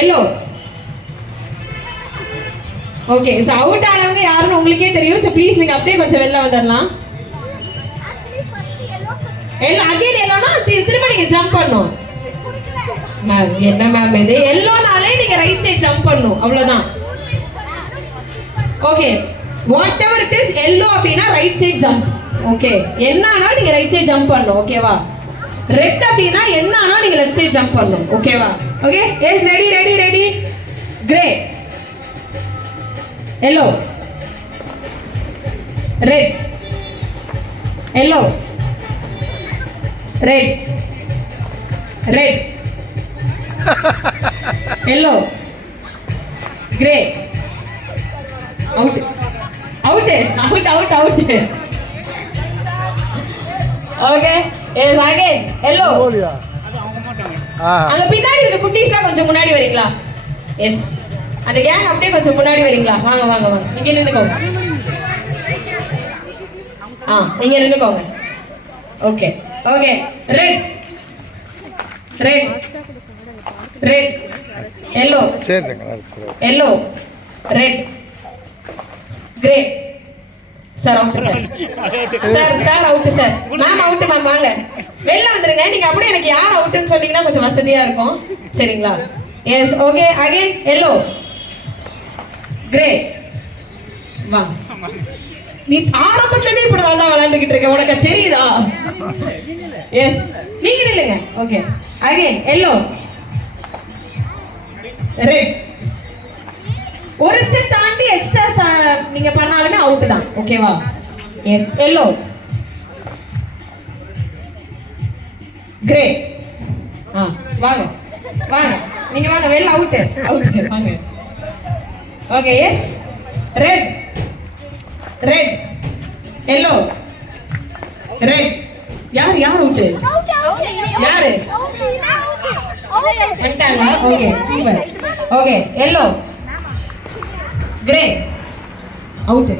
Yellow. Okay, so out ஆனவங்க யாருன்னு உங்களுக்கே தெரியும். சோ ப்ளீஸ் நீங்க அப்படியே கொஞ்சம் வெளில வந்துடலாம். எல்லோ அகைன் எல்லோனா திரும்ப நீங்க ஜம்ப் பண்ணணும். மேம் என்ன மேம் இது? எல்லோனாலே நீங்க ரைட் சைடு ஜம்ப் பண்ணணும், அவ்வளவுதான். Okay, what ever it is yellow அப்படினா ரைட் சைடு ஜம்ப். ஓகே, என்னன்னா நீங்க ரைட் சைடு ஜம்ப் பண்ணணும். ஓகேவா? ரெட் அப்படினா என்னன்னா நீங்க லெஃப்ட் சைடு ஜம்ப் பண்ணணும். ஓகேவா? Okay, S ready ready ready. Grey, yellow, red, yellow, red, red, yellow, grey. Out out out out out. Okay, yes again yellow. அங்க பின்னாடி இருக்க குட்டீஸ்லாம் கொஞ்சம் முன்னாடி வரீங்களா? எஸ், அந்த கேங் அப்படியே கொஞ்சம் முன்னாடி வரீங்களா? வாங்க வாங்க வாங்க, இங்க நின்னுக்கோங்க. இங்க நின்னுக்கோங்க. Okay okay, red red red, yellow yellow, red, grey. Sir out sir. Sir sir out sir. Ma'am out ma'am, வாங்க வெளில வந்துருங்க. நீங்க அப்படியே எனக்கு யார் அவுட்னு சொன்னீங்கன்னா கொஞ்சம் வசதியா இருக்கும். சரிங்களா? S okay, again yellow, grey. வா, நீ ஆரம்பத்திலே இப்படி தான் விளையாண்டுகிட்டு இருக்க, உனக்கு தெரியுதா? எஸ், நீங்க இல்லைங்க. Okay, again yellow, red. ஒரு ஸ்டெப் தாண்டி எக்ஸ்ட்ரா நீங்க பண்ணாலுமே அவுட் தான். ஓகேவா? Yes, yellow, grey. வாங்க வாங்க, நீங்க வாங்க வெளில. அவுட் அவுட், வாங்க. Okay, yes, red red, yellow, red. யார் யார் அவுட்? யாரு வந்துட்டாங்க? Okay super. Okay, yellow, grey, out.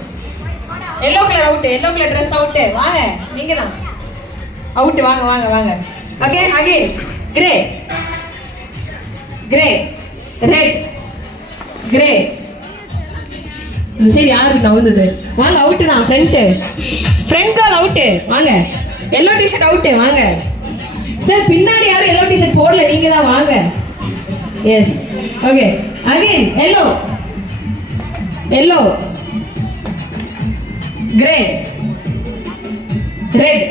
Yellow colour out, yellow colour Dress out. வாங்க, நீங்க தான் அவுட். வாங்க வாங்க வாங்க. Okay, again grey grey, red, grey. இந்த சைடு யாரு நவுந்தது? வாங்க, அவுட் தான். ஃப்ரண்ட் கால் அவுட். வாங்க, எல்லோ டி-ஷர்ட் அவுட். வாங்க சார், பின்னாடி யாரும் எல்லோ டி-ஷர்ட் போடல, நீங்க தான். வாங்க. Yes okay, again yellow yellow, grey, red,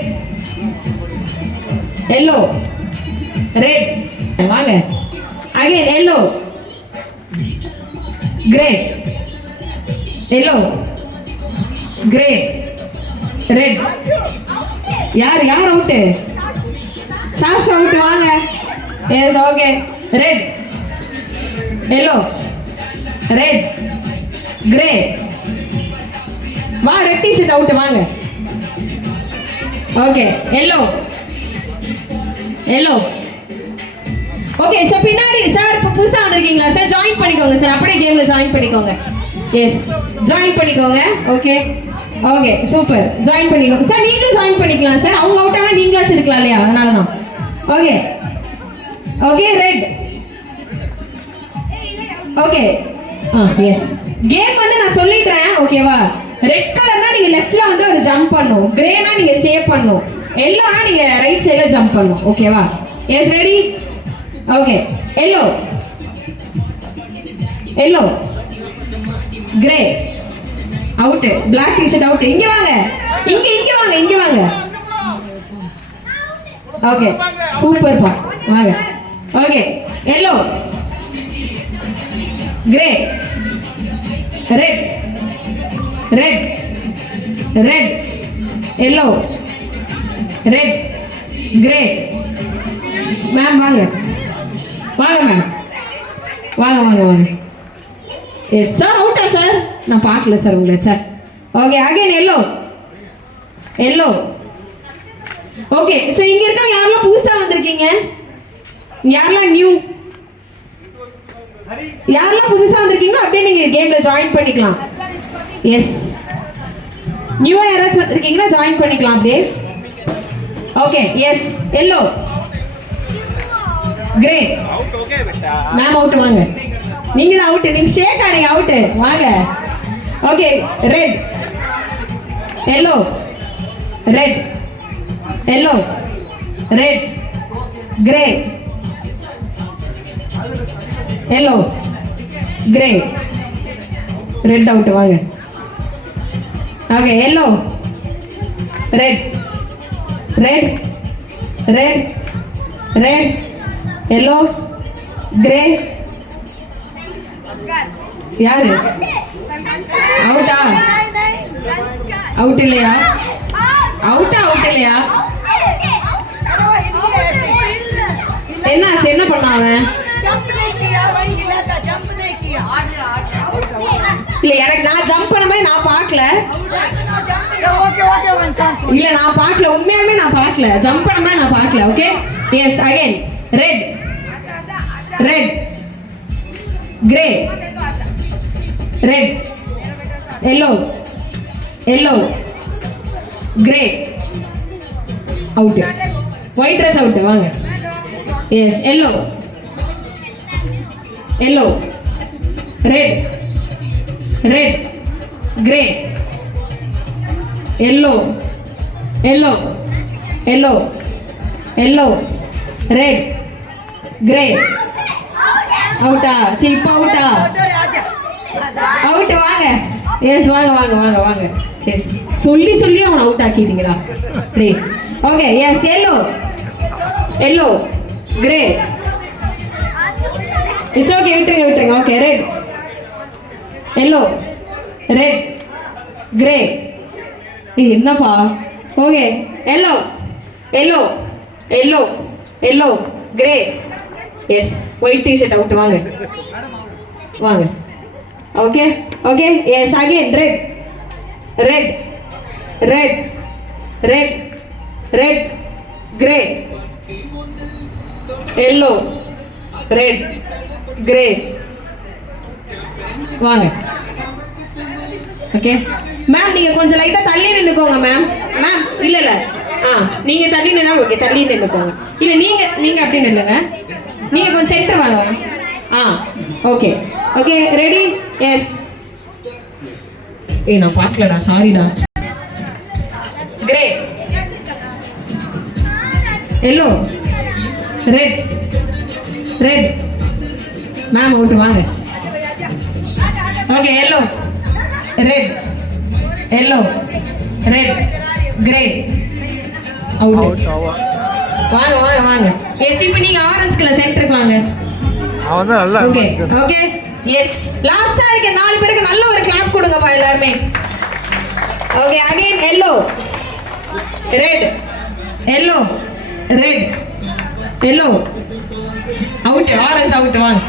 yellow, red. வாங்க, again yellow, grey, yellow, grey, red. யார் யார் அவுட்? சாஷ் அவுட். வாங்க. Yes okay, red, yellow, red, grey. வா, ரெட் டி-ஷர்ட் அவுட். வாங்க. Okay, yellow yellow. Okay, so பின்னாடி sir இப்ப புதுசா வந்திருக்கீங்களா சார்? ஜாயின் பண்ணிக்கோங்க சார், அப்படியே கேம்ல ஜாயின் பண்ணிக்கோங்க. எஸ், ஜாயின் பண்ணிக்கோங்க. ஓகே ஓகே சூப்பர், ஜாயின் பண்ணிக்கோங்க சார். நீங்களும் ஜாயின் பண்ணிக்கலாம் சார். அவங்க அவுட் ஆனா நீங்களாச்சும் இருக்கலாம் இல்லையா? அதனால தான். Okay okay, red. Okay yes, game வந்து நான் சொல்லிடுறேன். ஓகேவா? ரெட் கலர்னா நீங்க லெஃப்ட்ல வந்து ஒரு ஜம்ப் பண்ணணும், கிரேனா நீங்க ஸ்டே பண்ணணும், எல்லோனா நீங்க ரைட் சைடுல ஜம்ப் பண்ணணும். ஓகேவா? Yes ready? Okay, yellow yellow, grey out, black t-shirt out. இங்க வாங்க, இங்க இங்க வாங்க, இங்க வாங்க. ஓகே சூப்பர் பா, வாங்க. Okay, yellow, grey, red red red, yellow, red, grey. Ma'am வாங்க வாங்க மேம், வாங்க வாங்க வாங்க. எஸ் சார், அவுட்டா சார்? நான் பார்க்கல சார் உங்களை sir. Okay, again yellow yellow. Okay, so இங்க இருக்க யாரெல்லாம் புதுசா வந்திருக்கீங்க? யாரெல்லாம் நியூ? யாரெல்லாம் புதுசா வந்திருக்கீங்களோ அப்படியே நீங்க கேம்ல ஜாயின் பண்ணிக்கலாம். எஸ், நியூவா யாராச்சும் வந்திருக்கீங்கன்னா ஜாயின் பண்ணிக்கலாம் அப்படியே. Okay, yes yellow grey. Ma'am out வாங்க. நீங்க தான் அவுட். நீங்க ஷேக் ஆனீங்க அவுட். வாங்க. Okay red. Yellow. Red. Yellow. Red. Grey. Yellow. Grey. Red out வாங்க. Okay yellow. Red. Red. Red. Red. Yellow. Grey. யாரு அவுட்டா? அவுட் இல்லையா? அவுட்டா? அவுட் இல்லையா? என்னாச்சு? என்ன பண்ண அவன்? இல்ல எனக்கு நான் ஜம்ப் பண்ண மாதிரி நான் பார்க்கல. இல்ல நான் பார்க்கல, உண்மையாலுமே நான் பார்க்கல. ஜம்ப் பண்ண மாதிரி நான் பார்க்கல. Okay yes again. Red. Red. Grey. Red. Yellow. Yellow. Grey. Out. White dress out வாங்க. Yes yellow. Yellow. Red. Red. Grey. Yellow. Yellow. Yellow. Yellow. Red. Grey. அவுட்டா? சரி இப்போ அவுட்டா? அவுட் வாங்க. எஸ் வாங்க வாங்க வாங்க வாங்க. எஸ் சொல்லி சொல்லி அவனை அவுட் ஆக்கிட்டீங்களா? டே okay yes yellow. Yellow. Grey. It's okay விட்டுருங்க விட்டுருங்க. Okay red. Yellow. Red. Grey. என்னப்பா? Okay yellow. Yellow. Yellow. Yellow. Grey. Yes white T-shirt out வாங்க வாங்க. Okay okay yes again red. Red. Red. Red. Red. Grey. Yellow. Red. Grey. வாங்க. Okay ma'am நீங்க கொஞ்சம் லைட்டா தள்ளி நின்னுக்கோங்க மேம். மேம் இல்ல இல்ல நீங்க தள்ளி நின்னா ஓகே தள்ளி நின்னுக்கோங்க. இல்ல நீங்க நீங்க அப்படி நில்லுங்க. நீங்க கொஞ்சம் சென்டர் வாங்க மேம். Okay okay ready yes. நான் பார்க்கலடா சாரிடா. Grey. Yellow. Red. Red. Ma'am out வாங்க. Okay yellow. Red. Yellow. Red. Grey. Out. வாங்க வாங்க வாங்க. எஸ் இப்போ நீங்க ஆரஞ்சு கலர் சென்டருக்கு வாங்க. அவன் நல்லா. ஓகே ஓகே எஸ் லாஸ்டா இருக்க 4 பேருக்கு நல்ல ஒரு கிளாப் கொடுங்கப்பா எல்லாரும். Okay again yellow. Red. Yellow. Red. Yellow. Out orange out வாங்க.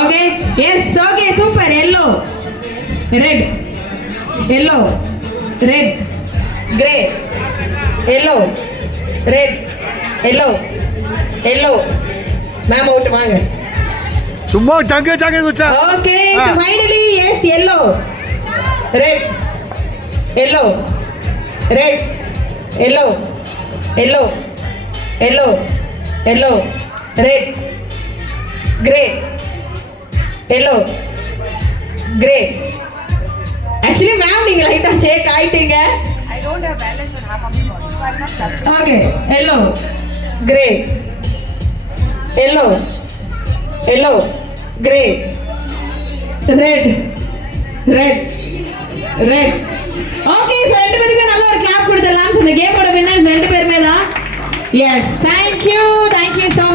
Okay yes okay super. Yellow. Red. Yellow. Red. Grey. Yellow. Red. Yellow. Yellow. Ma'am out வாங்க. சும்மா டங்க டங்க குச்சா. ஓகே so finally yes yellow. Red. Yellow. Red. Yellow. Yellow. Yellow. Yellow. Red. Gray. Yellow. Gray. Actually ma'am நீங்க லைட்டா ஷேக் ஆயிட்டீங்க. I don't have balance on half of my body, so I'm not touching. Okay. Yellow. Gray. Yellow. Yellow. Gray. Red. Red. Red. Okay, so ரெண்டு பேருமே நல்ல ஒரு clap கொடுத்துடலாம். இந்த கேமோட வின்னர்ஸ் ரெண்டு பேருமே தான். Yes, thank you so much.